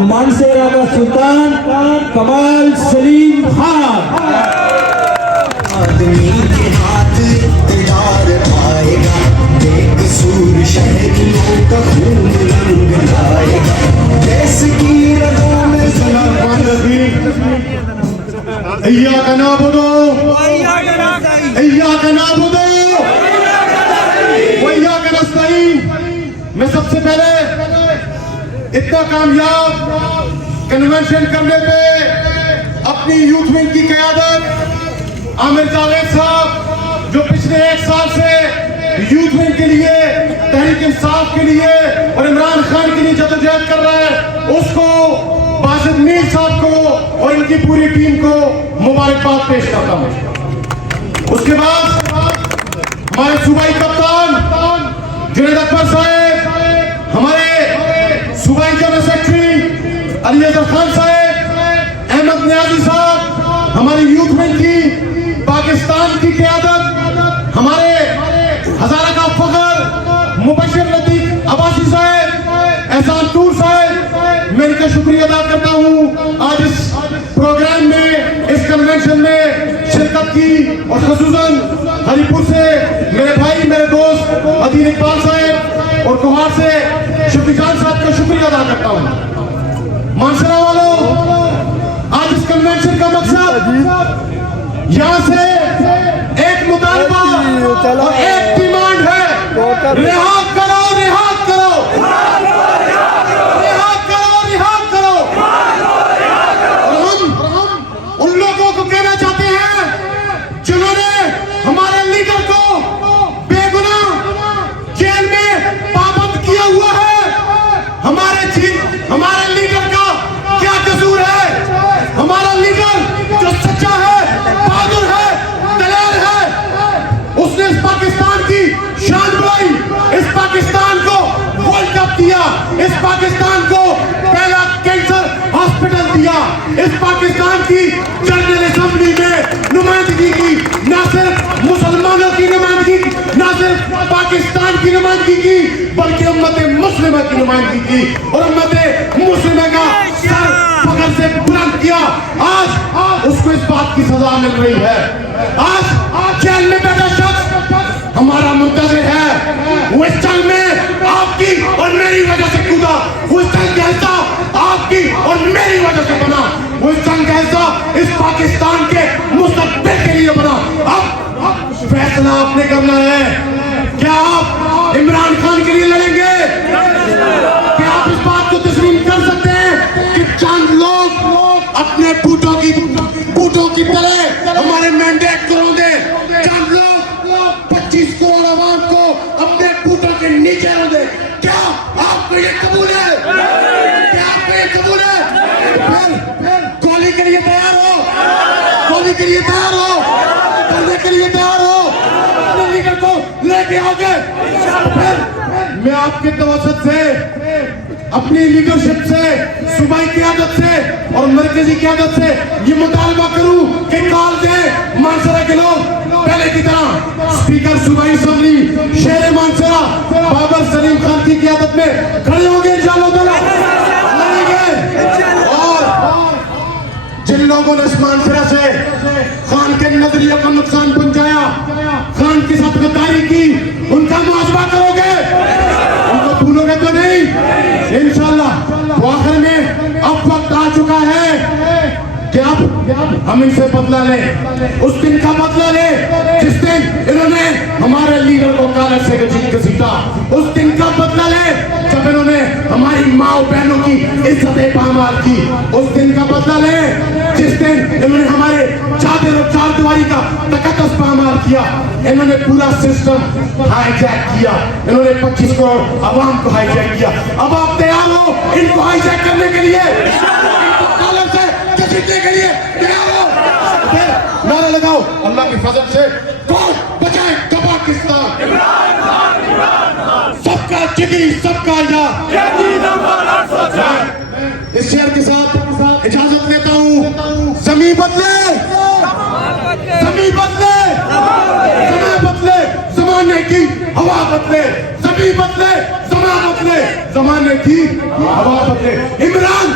मानसेरा का सुल्तान कमाल सलीम खान। आदमी के हाथ इक़्तिदार पाएगा, बेकसूर शहरियों का खून रंग लाएगा, देश की रगों में इय्याका नअबुदु इय्याका नअबुदु व इय्याका नस्तईन। मैं सबसे पहले इतना कामयाब कन्वेंशन करने पे अपनी यूथ विंग की क़यादत आमिर जावेद साहब, जो पिछले 1 साल से यूथ विंग के लिए, तहरीक इंसाफ के लिए और इमरान खान के लिए जदोजहद कर रहा है, उसको, बासित मीर साहब को और इनकी पूरी टीम को मुबारकबाद पेश करता हूं। उसके बाद हमारे सूबाई कप्तान जुनैद अकबर साहब, हमारे सूबाई general secretary Ali Azhar Khan साहब, अहमद नियाजी साहब, हमारी यूथ विंग की पाकिस्तान की क़यादत, हमारे हजारा का फखर मुबशिर लतीफ अब्बासी साहब, एहसान टूर साहब, मैं इनका शुक्रिया अदा करता हूँ आज इस प्रोग्राम में, इस कन्वेंशन में शिरकत की। और ख़ुसूसन हरीपुर से मेरे भाई, मेरे दोस्त अदील इकबाल साहब और कोहार से शफी जान साहब का शुक्रिया अदा करता हूँ। मानसरा वालों, आज इस कन्वेंशन का मकसद यहाँ से एक मुतालबा और एक डिमांड है, रिहा करो, रिहा करो, रिहा करो, रिहा करो। और हम उन लोगों को कहना चाहते हैं जिन्होंने हमारे लीडर को बेगुनाह जेल में पाबंद किया हुआ है। हमारे लीडर का क्या कसूर है? हमारा लीडर जो सच्चा है, बहादुर है, दलेर है, उसने इस पाकिस्तान की शान बढ़ाई, इस पाकिस्तान को वर्ल्ड कप दिया, इस पाकिस्तान को पहला कैंसर हॉस्पिटल दिया, इस पाकिस्तान की जनरल असेंबली में नुमाइंदगी की, न सिर्फ मुसलमानों की नुमाइंदगी, न सिर्फ पाकिस्तान की नुमाइंदगी की, बल्कि उम्मत मुस्लिमा की नुमाइंदगी की और उम्मत मुस्लिमा का सर फख्र से बुलंद किया। आज उसको इस बात की सजा मिल रही है। आज जेल में बैठा शख्स हमारा मुंतज़िर है। वो इस जंग में आपकी और मेरी वजह से कूदा, वो इस जंग का हिस्सा आपकी और मेरी वजह से बना, वो इस जंग का हिस्सा इस पाकिस्तान के मुस्तक़बिल के लिए बना। अब फैसला आपने करना है, क्या आप इमरान खान के लिए लड़ेंगे? क्या आप इस बात को तस्लीम कर सकते हैं कि चंद लोग अपने बूटों की तरह हमारे मैंडेट को रोंदे, चंद लोग 25 करोड़ आवाम को अपने बूटों के नीचे रोंदे? क्या आपको ये कबूल है? क्या आपको ये कबूल है? फिर गोली के लिए तैयार हो, गोली के लिए तैयार हो, करने के लिए तैयार हो, अपने लीडर को लेके आओगे? फिर मैं आपके तवज्जुह से, अपनी लीडरशिप से, सूबाई क़यादत से और मरकजी क़यादत से ये मुतालबा करूं कि कॉल दें मानसरा के लोग पहले की तरह स्पीकर सूबाई असेंबली शेर मानसरा बाबर सलीम खान की क़यादत में खड़े होंगे इंशाअल्लाह लड़ेंगे। और जिन लोगों ने इस मानसरा से खान के नजरिए को नुकसान पहुंचाया, खान के साथ गद्दारी की, उनका मुआवजा करोगे? उनको भूलोगे तो नहीं इंशाअल्लाह। तो आखिर में अब वक्त आ चुका है कि अब हम इनसे बदला लें, उस दिन का बदला लें जिस दिन इन्होंने हमारे लीडर को कालर से घसीटा, उस दिन का बदला लें जब इन्होंने हमारी माँ बहनों की इज्जतें पामाल की, उस दिन का बदला लें जिस दिन इन्होंने हमारे चादर और चारदीवारी का तकद्दुस पामाल किया। इन्होंने पूरा सिस्टम हाईजैक किया, इन्होंने 25 करोड़ आवाम को हाईजैक किया। अब आप तैयार हो इनको हाईजैक करने के लिए, इनको कालर से घसीटने के लिए तैयार हो? फिर नारा लगाओ अल्लाह की फजल से, कौन बचाए पाकिस्तान, सबका जिगरी सबका यार। इस शेर के साथ इजाजत लेता हूँ। ज़मीं बदले, ज़मीं बदले, समय बदले, ज़माने की हवा बदले, ज़मीं बदले, समय बदले, ज़माने की हवा बदले। इमरान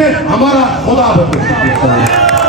उसे हमारा खुदा बदले।